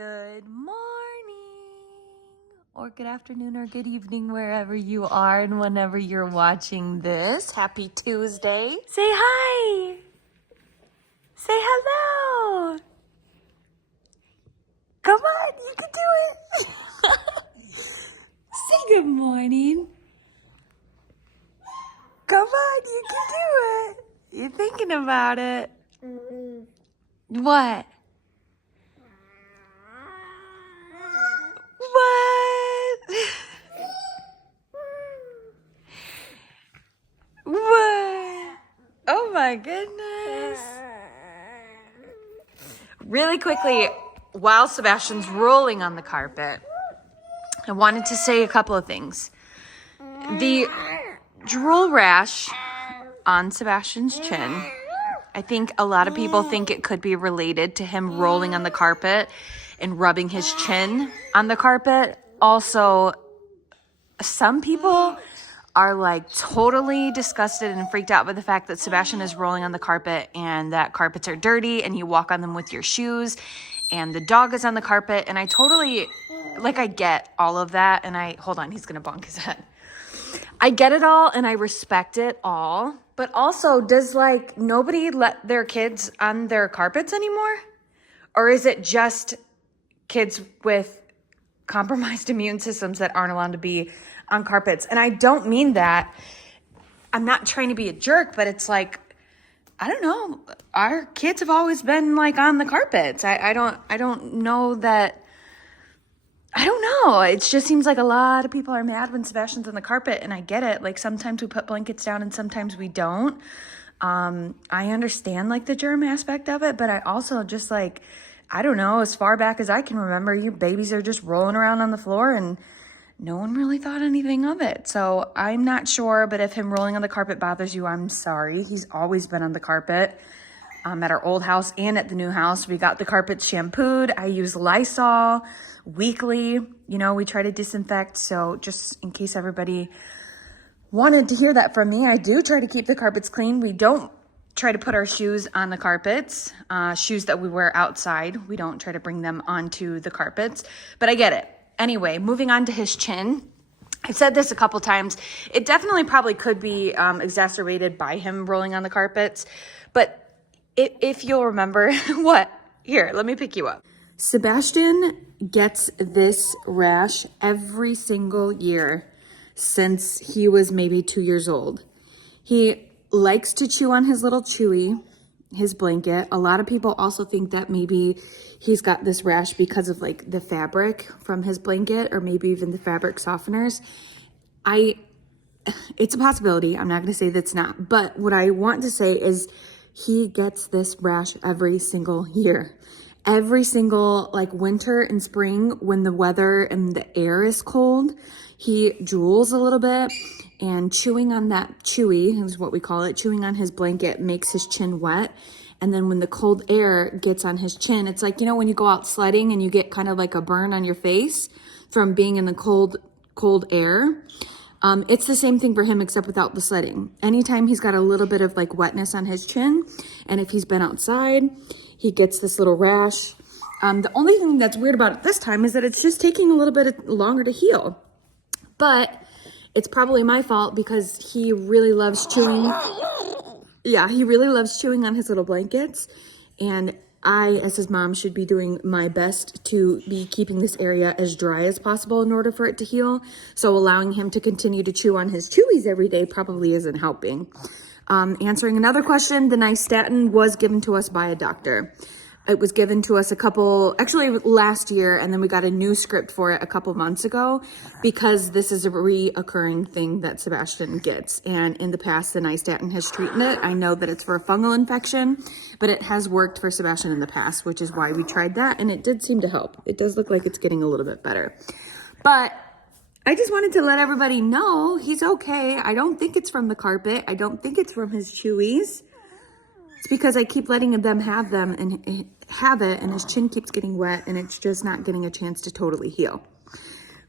Good morning, or good afternoon, or good evening, wherever you are and whenever you're watching this. Happy Tuesday. Say hi. Say hello. Come on, you can do it. Say good morning. Come on, you can do it. You're thinking about it. What? What? What? Oh my goodness. Really quickly, while Sebastian's rolling on the carpet, I wanted to say a couple of things. The drool rash on Sebastian's chin, I think a lot of people think it could be related to him rolling on the carpet and rubbing his chin on the carpet. Also, some people are like totally disgusted and freaked out by the fact that Sebastian is rolling on the carpet and that carpets are dirty and you walk on them with your shoes and the dog is on the carpet. And I totally, I get all of that. And hold on, he's going to bonk his head. I get it all and I respect it all. But also, does nobody let their kids on their carpets anymore? Or is it just kids with compromised immune systems that aren't allowed to be on carpets? And I don't mean that. I'm not trying to be a jerk, but it's I don't know. Our kids have always been on the carpets. I don't know that. I don't know. It just seems like a lot of people are mad when Sebastian's on the carpet, and I get it. Sometimes we put blankets down and sometimes we don't. I understand the germ aspect of it, but I also just I don't know, as far back as I can remember, your babies are just rolling around on the floor and no one really thought anything of it. So I'm not sure, but if him rolling on the carpet bothers you, I'm sorry. He's always been on the carpet at our old house and at the new house. We got the carpets shampooed. I use Lysol weekly. We try to disinfect. So just in case everybody wanted to hear that from me, I do try to keep the carpets clean. We don't try to put our shoes on the carpets, shoes that we wear outside. We don't try to bring them onto the carpets, but I get it. Anyway, moving on to his chin. I've said this a couple times. It definitely probably could be exacerbated by him rolling on the carpets. But if you'll remember, what? Here, let me pick you up. Sebastian gets this rash every single year since he was maybe 2 years old. He likes to chew on his little chewy, his blanket. A lot of people also think that maybe he's got this rash because of the fabric from his blanket, or maybe even the fabric softeners. It's a possibility. I'm not going to say that's not. But what I want to say is he gets this rash every single year. Every single winter and spring, when the weather and the air is cold, he drools a little bit, and chewing on that chewy is what we call it. Chewing on his blanket makes his chin wet. And then when the cold air gets on his chin, it's when you go out sledding and you get kind of a burn on your face from being in the cold air. It's the same thing for him, except without the sledding. Anytime he's got a little bit of wetness on his chin, and if he's been outside, he gets this little rash. The only thing that's weird about it this time is that it's just taking a little bit longer to heal. But it's probably my fault because he really loves chewing. Yeah, he really loves chewing on his little blankets. And I, as his mom, should be doing my best to be keeping this area as dry as possible in order for it to heal. So allowing him to continue to chew on his chewies every day probably isn't helping. Answering another question, the nystatin was given to us by a doctor. It was given to us last year, and then we got a new script for it a couple months ago because this is a reoccurring thing that Sebastian gets. And in the past, the nystatin has treated it. I know that it's for a fungal infection, but it has worked for Sebastian in the past, which is why we tried that, and it did seem to help. It does look like it's getting a little bit better. But I just wanted to let everybody know he's okay. I don't think it's from the carpet. I don't think it's from his chewies. It's because I keep letting them have them and have it, and his chin keeps getting wet, and it's just not getting a chance to totally heal.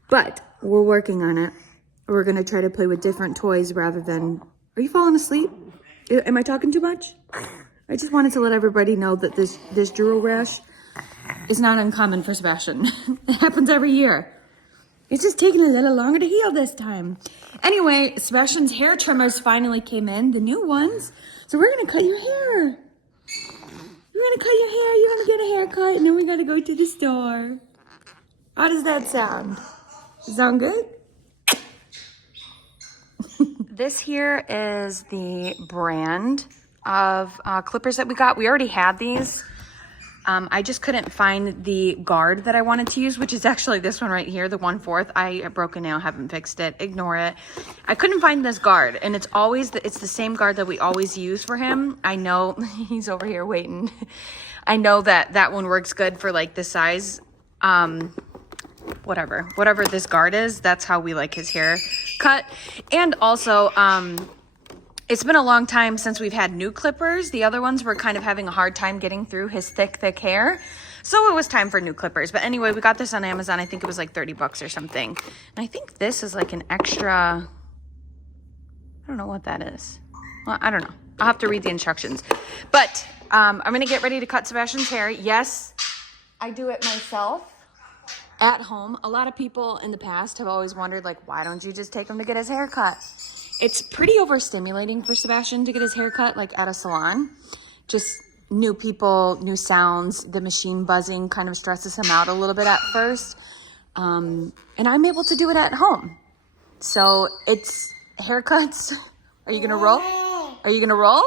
But we're working on it. We're going to try to play with different toys rather than... Are you falling asleep? Am I talking too much? I just wanted to let everybody know that this drool rash is not uncommon for Sebastian. It happens every year. It's just taking a little longer to heal this time. Anyway, Sebastian's hair trimmers finally came in, the new ones. So we're gonna cut your hair. We're gonna cut your hair, you're gonna get a haircut, and then we're gonna go to the store. How does that sound? Sound good? This here is the brand of clippers that we got. We already had these. I just couldn't find the guard that I wanted to use, which is actually this one right here, the 1/4. I broke a nail, haven't fixed it. Ignore it. I couldn't find this guard, and it's always it's the same guard that we always use for him. I know he's over here waiting. I know that one works good for like the size. Whatever this guard is, that's how we like his hair cut. And also, it's been a long time since we've had new clippers. The other ones were kind of having a hard time getting through his thick hair. So it was time for new clippers. But anyway, we got this on Amazon. I think it was like 30 bucks or something. And I think this is like an extra, I don't know what that is. Well, I don't know. I'll have to read the instructions. But I'm going to get ready to cut Sebastian's hair. Yes, I do it myself at home. A lot of people in the past have always wondered, like, why don't you just take him to get his hair cut? It's pretty overstimulating for Sebastian to get his hair cut, like at a salon. Just new people, new sounds, the machine buzzing kind of stresses him out a little bit at first. And I'm able to do it at home. So it's haircuts. Are you gonna roll? Are you gonna roll?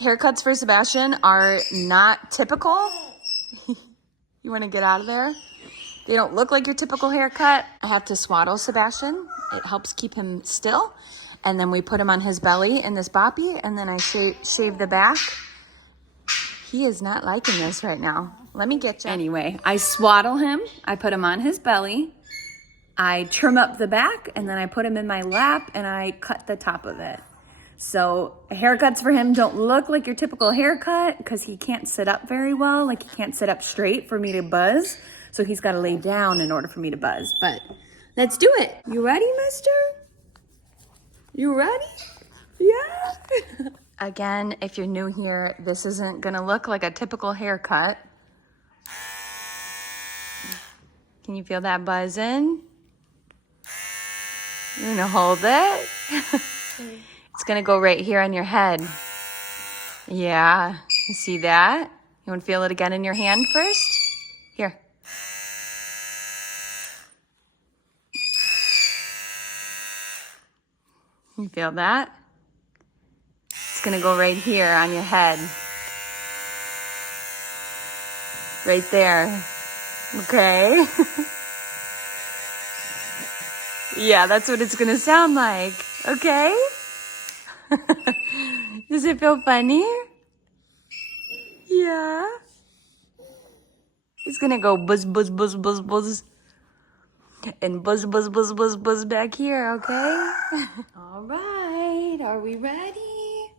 Haircuts for Sebastian are not typical. You wanna get out of there? They don't look like your typical haircut. I have to swaddle Sebastian. It helps keep him still. And then we put him on his belly in this boppy, and then I shave the back. He is not liking this right now. Let me get you. Anyway, I swaddle him. I put him on his belly. I trim up the back, and then I put him in my lap, and I cut the top of it. So haircuts for him don't look like your typical haircut because he can't sit up very well. Like, he can't sit up straight for me to buzz. So he's got to lay down in order for me to buzz. But let's do it. You ready, mister? You ready? Yeah. Again, if you're new here, this isn't going to look like a typical haircut. Can you feel that buzzing? You're going to hold it. It's going to go right here on your head. Yeah. You see that? You want to feel it again in your hand first? Here. You feel that? It's gonna go right here on your head. Right there. Okay? Yeah, that's what it's gonna sound like. Okay? Does it feel funny? Yeah. It's gonna go buzz, buzz, buzz, buzz, buzz. And buzz, buzz, buzz, buzz, buzz back here, okay? All right, are we ready?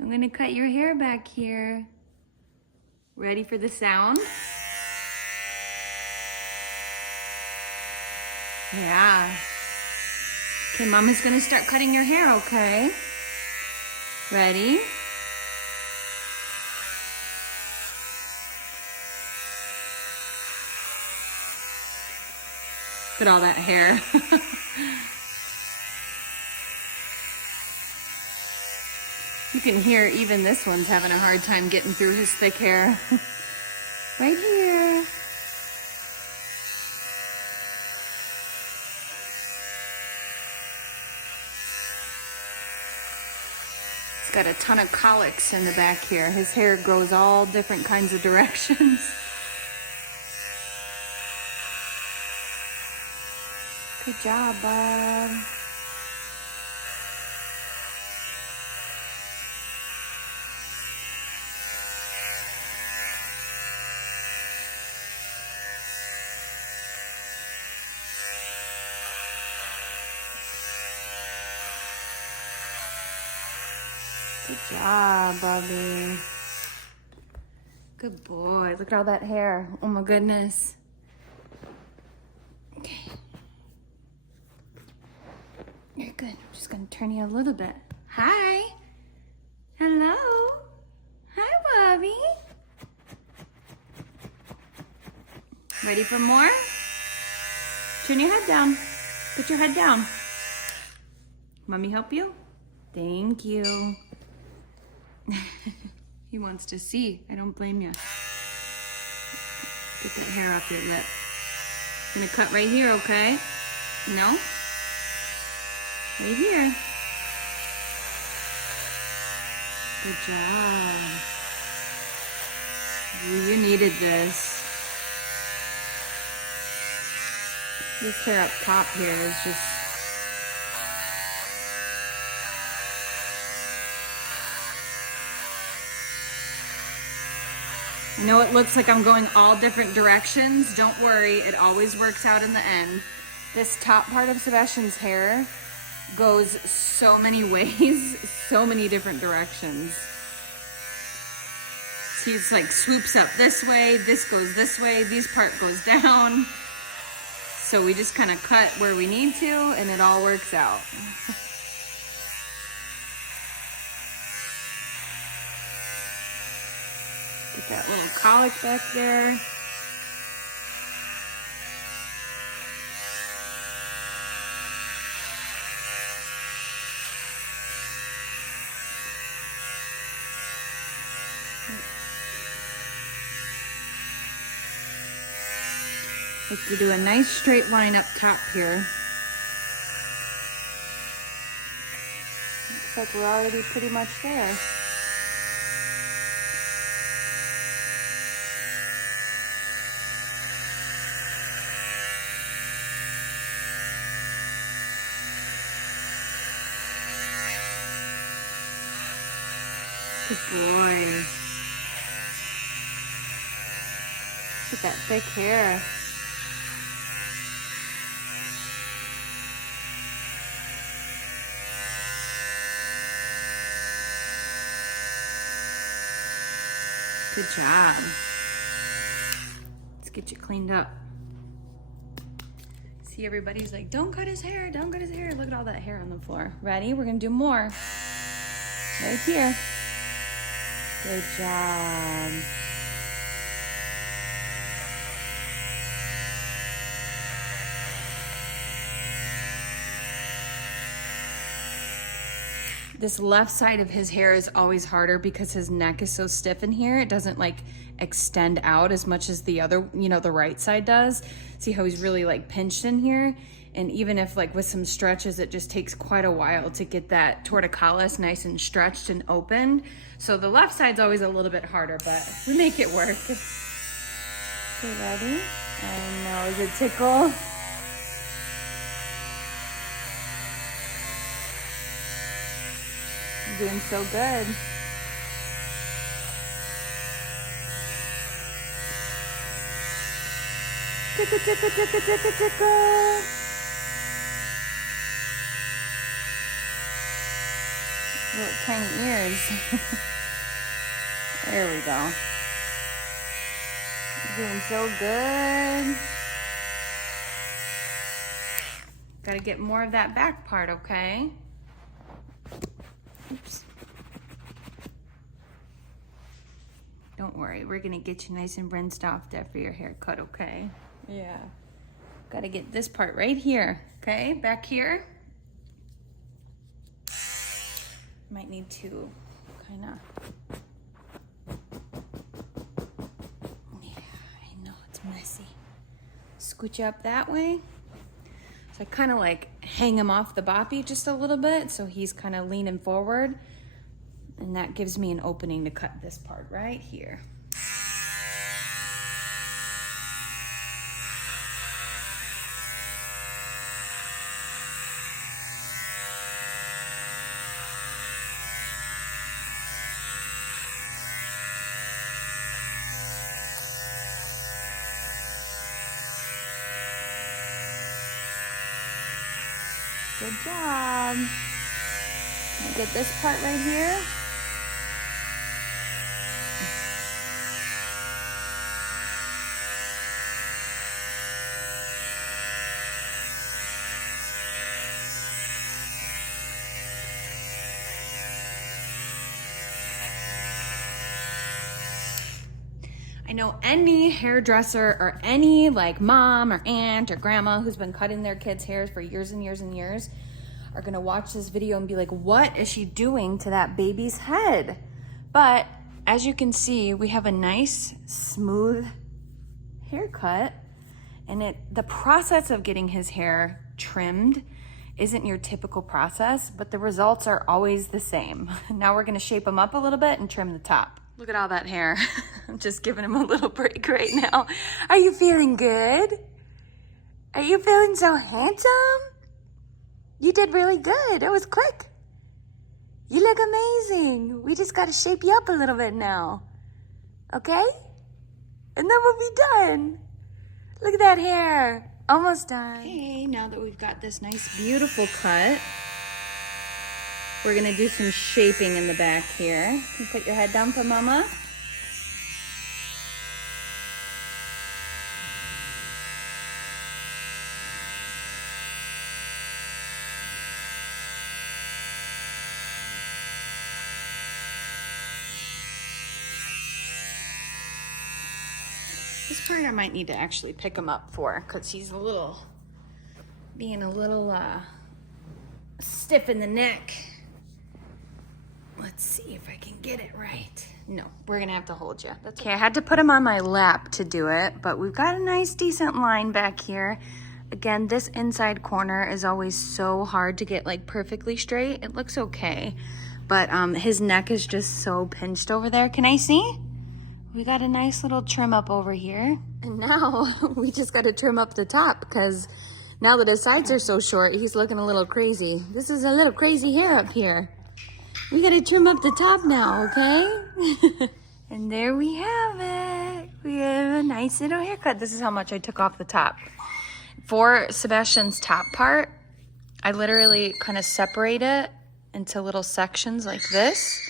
I'm gonna cut your hair back here. Ready for the sound? Yeah. Okay, Mama's gonna start cutting your hair, okay? Ready? Look at all that hair. You can hear even this one's having a hard time getting through his thick hair. Right here. He's got a ton of colics in the back here. His hair grows all different kinds of directions. Good job, Bob. Good job, Bobby. Good boy. Look at all that hair. Oh my goodness. Okay. You're good. I'm just gonna turn you a little bit. Hi. Hello. Hi, Ready for more? Turn your head down. Put your head down. Mommy help you? Thank you. He wants to see. I don't blame you. Get that hair off your lip. I'm gonna cut right here, okay? No? Right here. Good job. Ooh, you needed this. This hair up top here is just... I know it looks like I'm going all different directions. Don't worry, it always works out in the end. This top part of Sebastian's hair goes so many ways, so many different directions. He's like swoops up this way, this goes this way, this part goes down. So we just kind of cut where we need to and it all works out. Get that little colic back there. Like you do a nice straight line up top here. Looks like we're already pretty much there. Good boy. Look at that thick hair. Good job. Let's get you cleaned up. See, everybody's like, don't cut his hair, don't cut his hair. Look at all that hair on the floor. Ready? We're gonna do more. Right here. Good job. This left side of his hair is always harder because his neck is so stiff in here. It doesn't like extend out as much as the other, you know, the right side does. See how he's really like pinched in here? And even if like with some stretches, it just takes quite a while to get that torticollis nice and stretched and open. So the left side's always a little bit harder, but we make it work. Okay, ready? I know, is it tickle? You're doing so good. Tickle, tickle, tickle, tickle, tickle. Little tiny ears. There we go. You're doing so good. Gotta get more of that back part, okay? Oops. Don't worry, we're gonna get you nice and rinsed off after your haircut, okay? Yeah. Gotta get this part right here, okay? Back here. Might need to kinda... Yeah, I know, it's messy. Scooch up that way. So I kind of like hang him off the boppy just a little bit so he's kind of leaning forward. And that gives me an opening to cut this part right here. Good job. I'll get this part right here. I know any hairdresser or any like mom or aunt or grandma who's been cutting their kids' hairs for years and years and years are gonna watch this video and be like, what is she doing to that baby's head? But as you can see, we have a nice smooth haircut, and the process of getting his hair trimmed isn't your typical process, but the results are always the same. Now we're gonna shape him up a little bit and trim the top. Look at all that hair. I'm just giving him a little break right now. Are you feeling good? Are you feeling so handsome? You did really good. It was quick. You look amazing. We just gotta shape you up a little bit now. Okay? And then we'll be done. Look at that hair. Almost done. Okay, now that we've got this nice, beautiful cut, we're gonna do some shaping in the back here. You put your head down for mama. This part I might need to actually pick him up for, because he's being a little stiff in the neck. Let's see if I can get it right. No, we're gonna have to hold you. That's okay. I had to put him on my lap to do it, but we've got a nice decent line back here. Again, this inside corner is always so hard to get like perfectly straight. It looks okay, but his neck is just so pinched over there. Can I see? We got a nice little trim up over here. And now we just got to trim up the top, because now that his sides are so short, he's looking a little crazy. This is a little crazy hair up here. We got to trim up the top now, okay? And there we have it. We have a nice little haircut. This is how much I took off the top. For Sebastian's top part, I literally kind of separate it into little sections like this,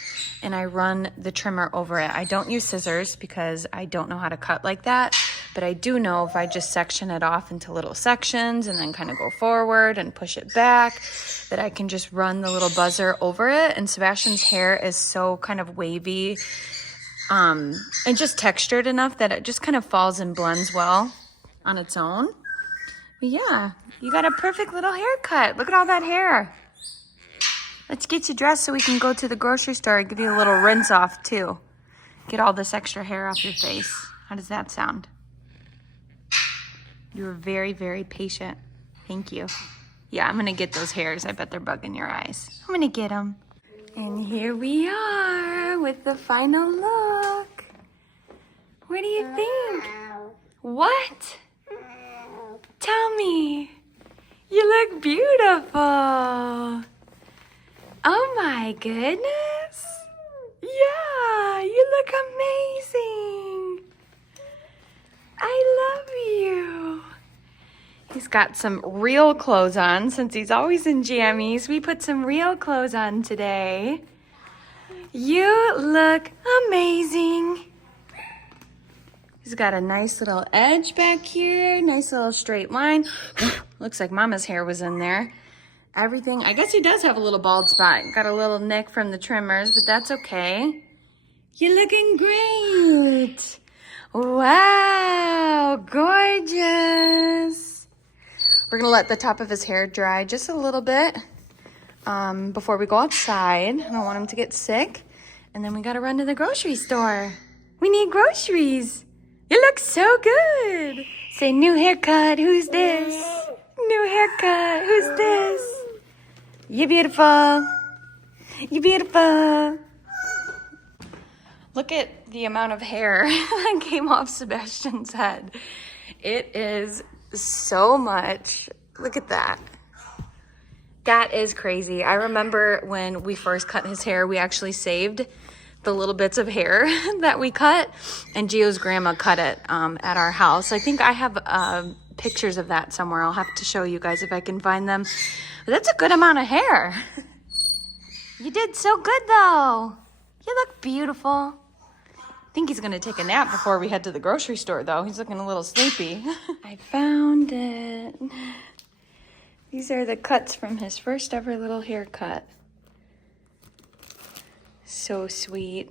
and I run the trimmer over it. I don't use scissors because I don't know how to cut like that, but I do know if I just section it off into little sections and then kind of go forward and push it back, that I can just run the little buzzer over it. And Sebastian's hair is so kind of wavy and just textured enough that it just kind of falls and blends well on its own. But yeah, you got a perfect little haircut. Look at all that hair. Let's get you dressed so we can go to the grocery store and give you a little rinse off too. Get all this extra hair off your face. How does that sound? You were very, very patient. Thank you. Yeah, I'm gonna get those hairs. I bet they're bugging your eyes. I'm gonna get them. And here we are with the final look. What do you think? What? Tell me. You look beautiful. Oh my goodness. Yeah, you look amazing. I love you. He's got some real clothes on. Since he's always in jammies, we put some real clothes on today. You look amazing. He's got a nice little edge back here, nice little straight line. Looks like Mama's hair was in there. Everything, I guess he does have a little bald spot. Got a little nick from the trimmers, but that's okay. You're looking great. Wow, gorgeous. We're gonna let the top of his hair dry just a little bit before we go outside. I don't want him to get sick. And then we gotta run to the grocery store. We need groceries. You look so good. Say, new haircut, who's this? New haircut, who's this? You're beautiful. You're beautiful. Look at the amount of hair that came off Sebastian's head. It is so much. Look at that. That is crazy. I remember when we first cut his hair, we actually saved the little bits of hair that we cut, and Gio's grandma cut it at our house. I think I have pictures of that somewhere. I'll have to show you guys if I can find them. But that's a good amount of hair. You did so good though. You look beautiful. I think he's gonna take a nap before we head to the grocery store though. He's looking a little sleepy. I found it. These are the cuts from his first ever little haircut. So sweet.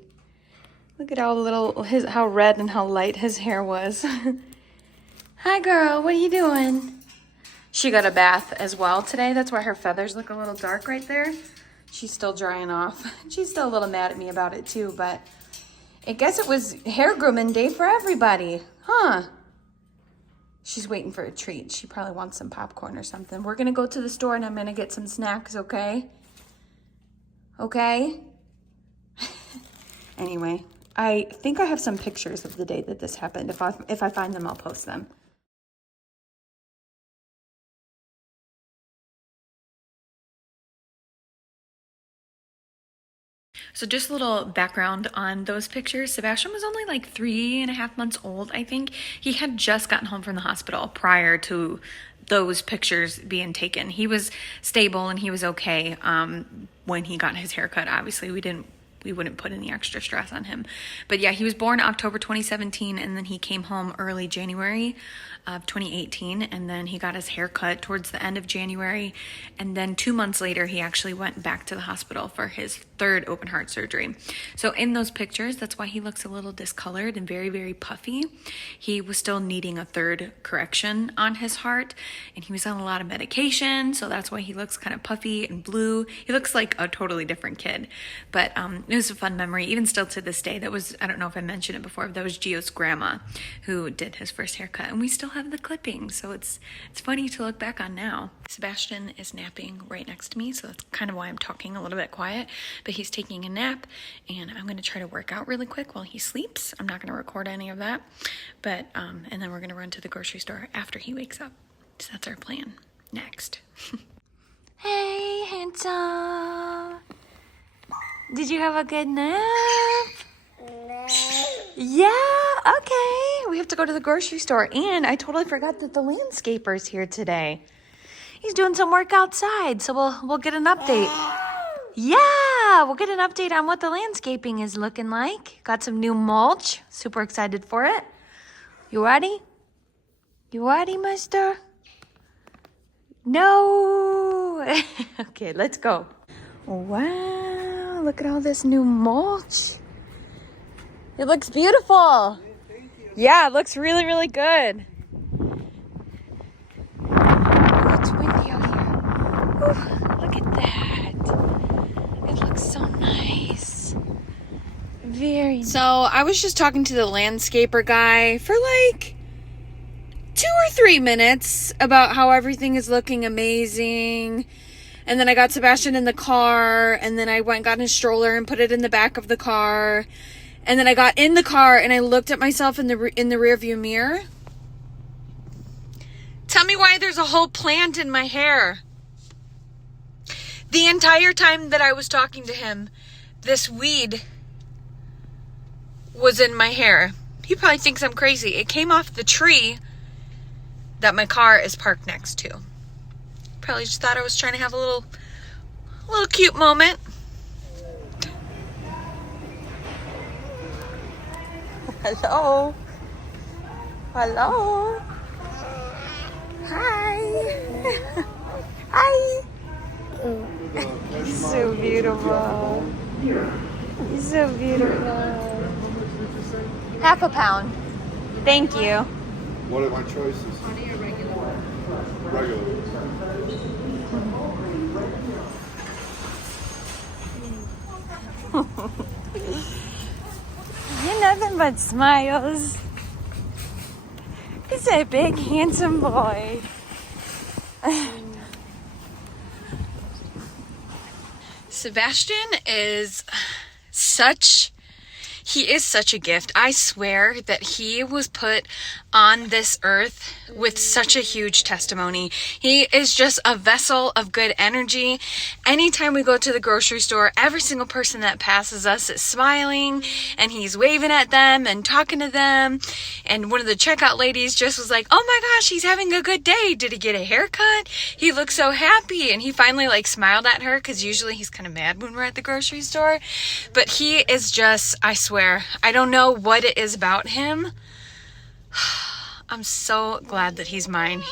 Look at how red and how light his hair was. Hi girl, what are you doing? She got a bath as well today. That's why her feathers look a little dark right there. She's still drying off. She's still a little mad at me about it too, but I guess it was hair grooming day for everybody, huh? She's waiting for a treat. She probably wants some popcorn or something. We're gonna go to the store and I'm gonna get some snacks, okay? Okay? Anyway, I think I have some pictures of the day that this happened. If I find them, I'll post them. So just a little background on those pictures. Sebastian was only like 3.5 months old, I think. He had just gotten home from the hospital prior to those pictures being taken. He was stable and he was okay when he got his haircut. Obviously, we wouldn't put any extra stress on him. But yeah, he was born October 2017, and then he came home early January of 2018, and then he got his hair cut towards the end of January, and then 2 months later, he actually went back to the hospital for his third open heart surgery. So in those pictures, that's why he looks a little discolored and very, very puffy. He was still needing a third correction on his heart, and he was on a lot of medication, so that's why he looks kind of puffy and blue. He looks like a totally different kid, but it was a fun memory, even still to this day. That was, I don't know if I mentioned it before, but that was Gio's grandma who did his first haircut, and we still have the clippings, so it's funny to look back on now. Sebastian is napping right next to me, so that's kind of why I'm talking a little bit quiet, but he's taking a nap, and I'm going to try to work out really quick while he sleeps. I'm not going to record any of that, but and then we're going to run to the grocery store after he wakes up. So that's our plan next. Hey, handsome. Did you have a good nap? Yeah, okay. We have to go to the grocery store, and I totally forgot that the landscaper's here today. He's doing some work outside, so we'll get an update. Yeah, we'll get an update on what the landscaping is looking like. Got some new mulch. Super excited for it. You ready? You ready, mister? No. Okay, let's go. Wow, look at all this new mulch. It looks beautiful. Yeah, it looks really, really good. Oh, it's windy out here. Ooh, look at that. It looks so nice. Very nice. So I was just talking to the landscaper guy for like 2 or 3 minutes about how everything is looking amazing. And then I got Sebastian in the car, and then I went and got his stroller and put it in the back of the car. And then I got in the car and I looked at myself in the rearview mirror. Tell me why there's a whole plant in my hair. The entire time that I was talking to him, this weed was in my hair. He probably thinks I'm crazy. It came off the tree that my car is parked next to. Probably just thought I was trying to have a little cute moment. Hello. Hello. Hi. Hi. He's so beautiful. He's so beautiful. Half a pound. Thank you. What are my choices? Regular. You're nothing but smiles. He's a big, handsome boy. Sebastian is such a gift. I swear that he was put on this earth with such a huge testimony. He is just a vessel of good energy. Anytime we go to the grocery store, every single person that passes us is smiling, and he's waving at them and talking to them. And one of the checkout ladies just was like, "Oh my gosh, he's having a good day. Did he get a haircut? He looks so happy." And he finally smiled at her, because usually he's kind of mad when we're at the grocery store. But he is just, I swear, I don't know what it is about him. I'm so glad that he's mine.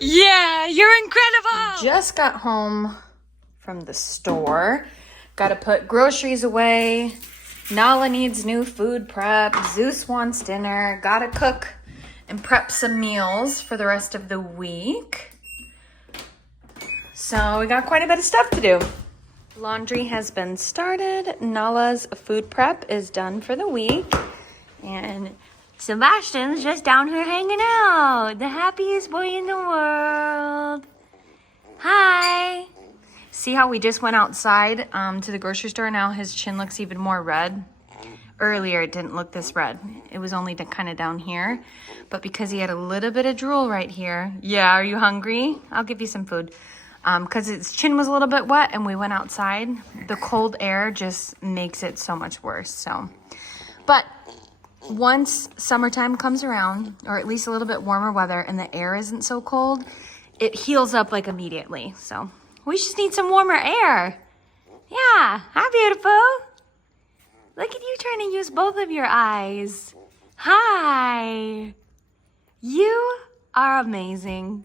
Yeah, you're incredible. Just got home from the store. Got to put groceries away. Nala needs new food prep. Zeus wants dinner. Gotta cook and prep some meals for the rest of the week. So we got quite a bit of stuff to do. Laundry has been started. Nala's food prep is done for the week. And Sebastian's just down here hanging out. The happiest boy in the world. Hi. See how we just went outside to the grocery store? Now his chin looks even more red. Earlier it didn't look this red. It was only kind of down here. But because he had a little bit of drool right here. Yeah, are you hungry? I'll give you some food. Because his chin was a little bit wet and we went outside. The cold air just makes it so much worse. So, but once summertime comes around, or at least a little bit warmer weather, and the air isn't so cold, it heals up like immediately. So we just need some warmer air. Yeah, hi, beautiful. Look at you trying to use both of your eyes. Hi. You are amazing.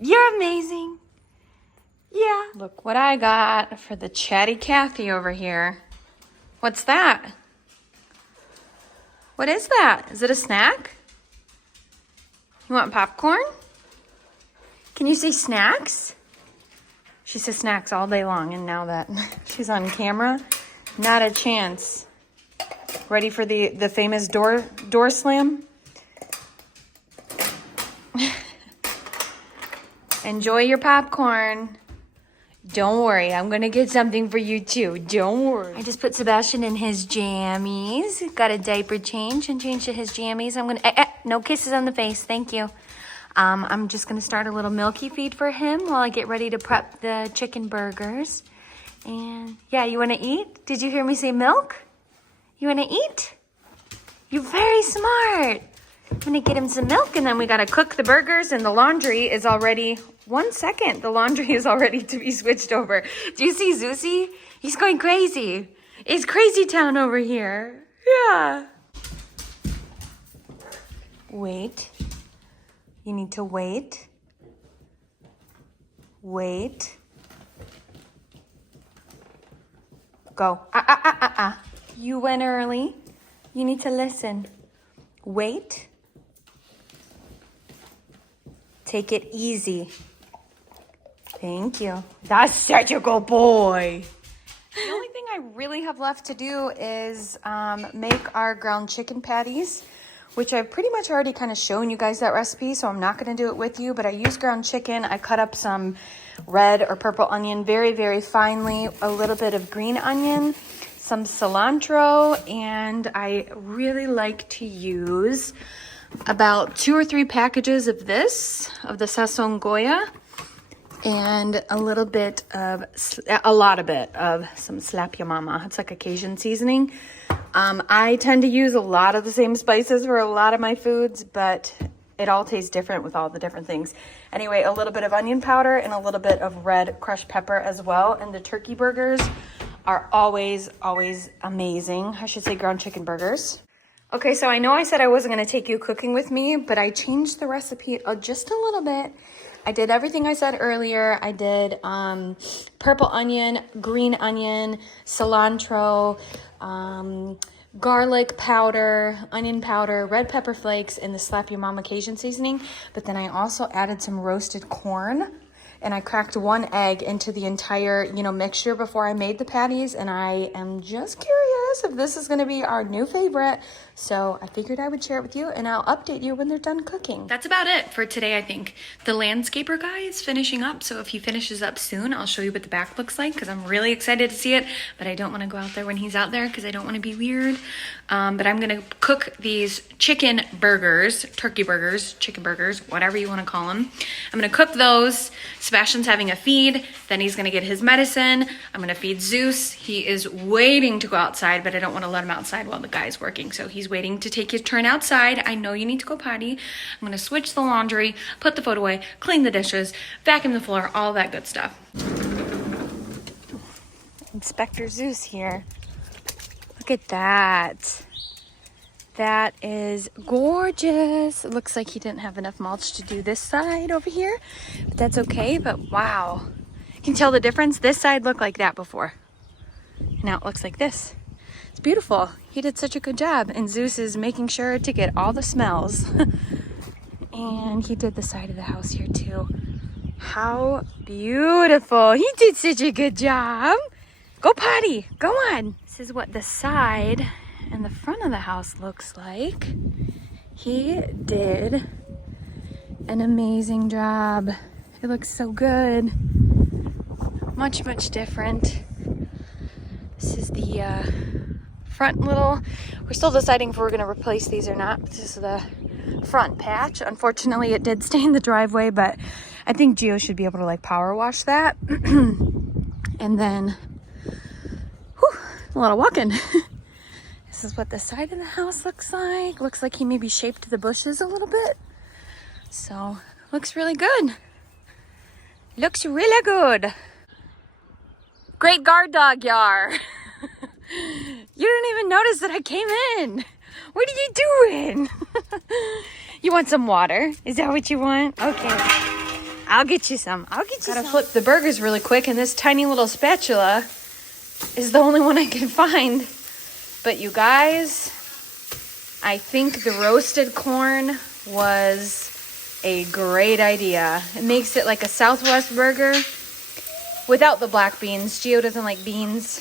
You're amazing. Yeah. Look what I got for the chatty Cathy over here. What's that? What is that? Is it a snack? You want popcorn? Can you say snacks? She says snacks all day long, and now that she's on camera, not a chance. Ready for the famous door slam? Enjoy your popcorn. Don't worry, I'm gonna get something for you too. Don't worry. I just put Sebastian in his jammies. Got a diaper change and changed to his jammies. I'm gonna, no kisses on the face, thank you. I'm just gonna start a little milky feed for him while I get ready to prep the chicken burgers. And yeah, you wanna eat? Did you hear me say milk? You wanna eat? You're very smart. I'm gonna get him some milk and then we gotta cook the burgers, and the laundry is already, 1 second, the laundry is all ready to be switched over. Do you see Zeusy? He's going crazy. It's crazy town over here. Yeah. Wait. You need to wait. Wait. Go. You went early. You need to listen. Wait. Take it easy. Thank you. That's such a good boy. The only thing I really have left to do is make our ground chicken patties, which I've pretty much already kind of shown you guys that recipe, so I'm not going to do it with you, but I use ground chicken. I cut up some red or purple onion very, very finely, a little bit of green onion, some cilantro, and I really like to use about 2 or 3 packages of this, of the Sazon Goya, and a lot of it of some Slap Ya Mama. It's like a Cajun seasoning. I tend to use a lot of the same spices for a lot of my foods, but it all tastes different with all the different things. Anyway, a little bit of onion powder and a little bit of red crushed pepper as well. And the turkey burgers are always, always amazing. I should say ground chicken burgers. Okay, so I know I said I wasn't going to take you cooking with me, but I changed the recipe just a little bit. I did everything I said earlier. I did purple onion, green onion, cilantro, garlic powder, onion powder, red pepper flakes, and the Slap Ya Mama Cajun seasoning. But then I also added some roasted corn, and I cracked 1 egg into the entire, mixture before I made the patties. And I am just curious if this is going to be our new favorite. So I figured I would share it with you, and I'll update you when they're done cooking. That's about it for today, I think. The landscaper guy is finishing up, so if he finishes up soon, I'll show you what the back looks like, because I'm really excited to see it, but I don't want to go out there when he's out there because I don't want to be weird. But I'm going to cook these chicken burgers, turkey burgers, chicken burgers, whatever you want to call them. I'm going to cook those. Sebastian's having a feed, then he's going to get his medicine. I'm going to feed Zeus. He is waiting to go outside, but I don't want to let him outside while the guy's working, so he's waiting to take his turn outside. I know you need to go potty. I'm going to switch the laundry, put the food away, clean the dishes, vacuum the floor, all that good stuff. Inspector Zeus here. Look at that. That is gorgeous. It looks like he didn't have enough mulch to do this side over here, but that's okay. But wow, you can tell the difference. This side looked like that before. Now it looks like this. It's beautiful. He did such a good job. And Zeus is making sure to get all the smells. And he did the side of the house here too. How beautiful. He did such a good job. Go potty. Go on. This is what the side and the front of the house looks like. He did an amazing job. It looks so good. Much, much different. This is the front little, we're still deciding if we're gonna replace these or not. This is the front patch. Unfortunately, it did stay in the driveway, but I think Gio should be able to like power wash that. And then, whew, a lot of walking. This is what the side of the house looks like. Looks like he maybe shaped the bushes a little bit. So, looks really good. Looks really good. Great guard dog, Yar. You didn't even notice that I came in. What are you doing? You want some water? Is that what you want? Okay. I'll get you some. Gotta flip the burgers really quick, and this tiny little spatula is the only one I can find. But you guys, I think the roasted corn was a great idea. It makes it like a Southwest burger without the black beans. Gio doesn't like beans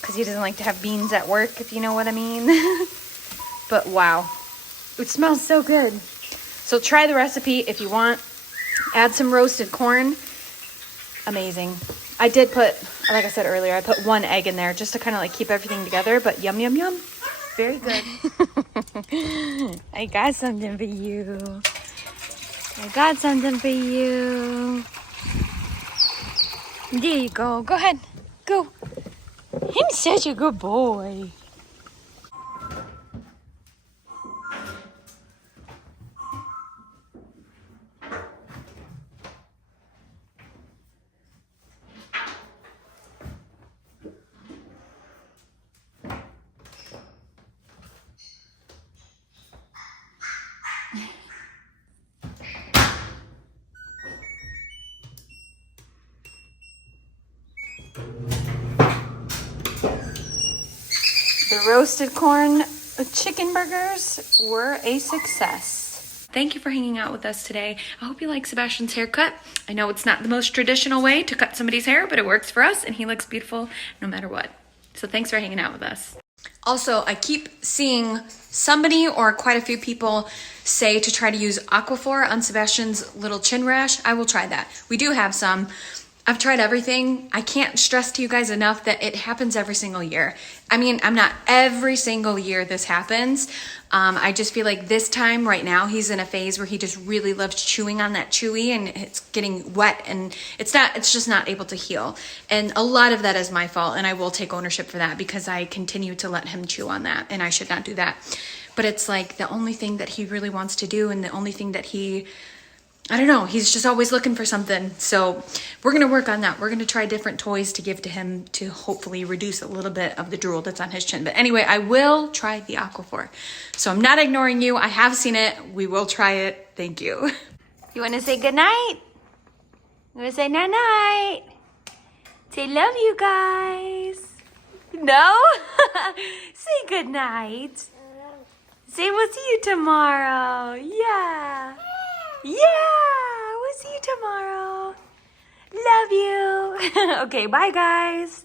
because he doesn't like to have beans at work, if you know what I mean. But wow, it smells so good. So try the recipe if you want. Add some roasted corn. Amazing. I did put, like I said earlier, I put 1 egg in there just to kind of like keep everything together, but yum, yum, yum. Very good. I got something for you. I got something for you. There you go. Go ahead. Go. He's such a good boy. The roasted corn chicken burgers were a success. Thank you for hanging out with us today. I hope you like Sebastian's haircut. I know it's not the most traditional way to cut somebody's hair, but it works for us and he looks beautiful no matter what. So thanks for hanging out with us. Also, I keep seeing somebody or quite a few people say to try to use Aquaphor on Sebastian's little chin rash. I will try that. We do have some. I've tried everything. I can't stress to you guys enough that it happens every single year. I mean, I'm not every single year this happens. I just feel like this time right now, he's in a phase where he just really loves chewing on that chewy and it's getting wet and it's just not able to heal. And a lot of that is my fault and I will take ownership for that because I continue to let him chew on that and I should not do that. But it's like the only thing that he really wants to do and the only thing that I don't know, he's just always looking for something. So we're going to work on that. We're going to try different toys to give to him to hopefully reduce a little bit of the drool that's on his chin. But anyway, I will try the Aquaphor. So I'm not ignoring you. I have seen it. We will try it. Thank you. You want to say goodnight? You want to say night-night? Say love you guys. No? Say goodnight. Say we'll see you tomorrow. Yeah. Yeah, we'll see you tomorrow. Love you. Okay, bye guys.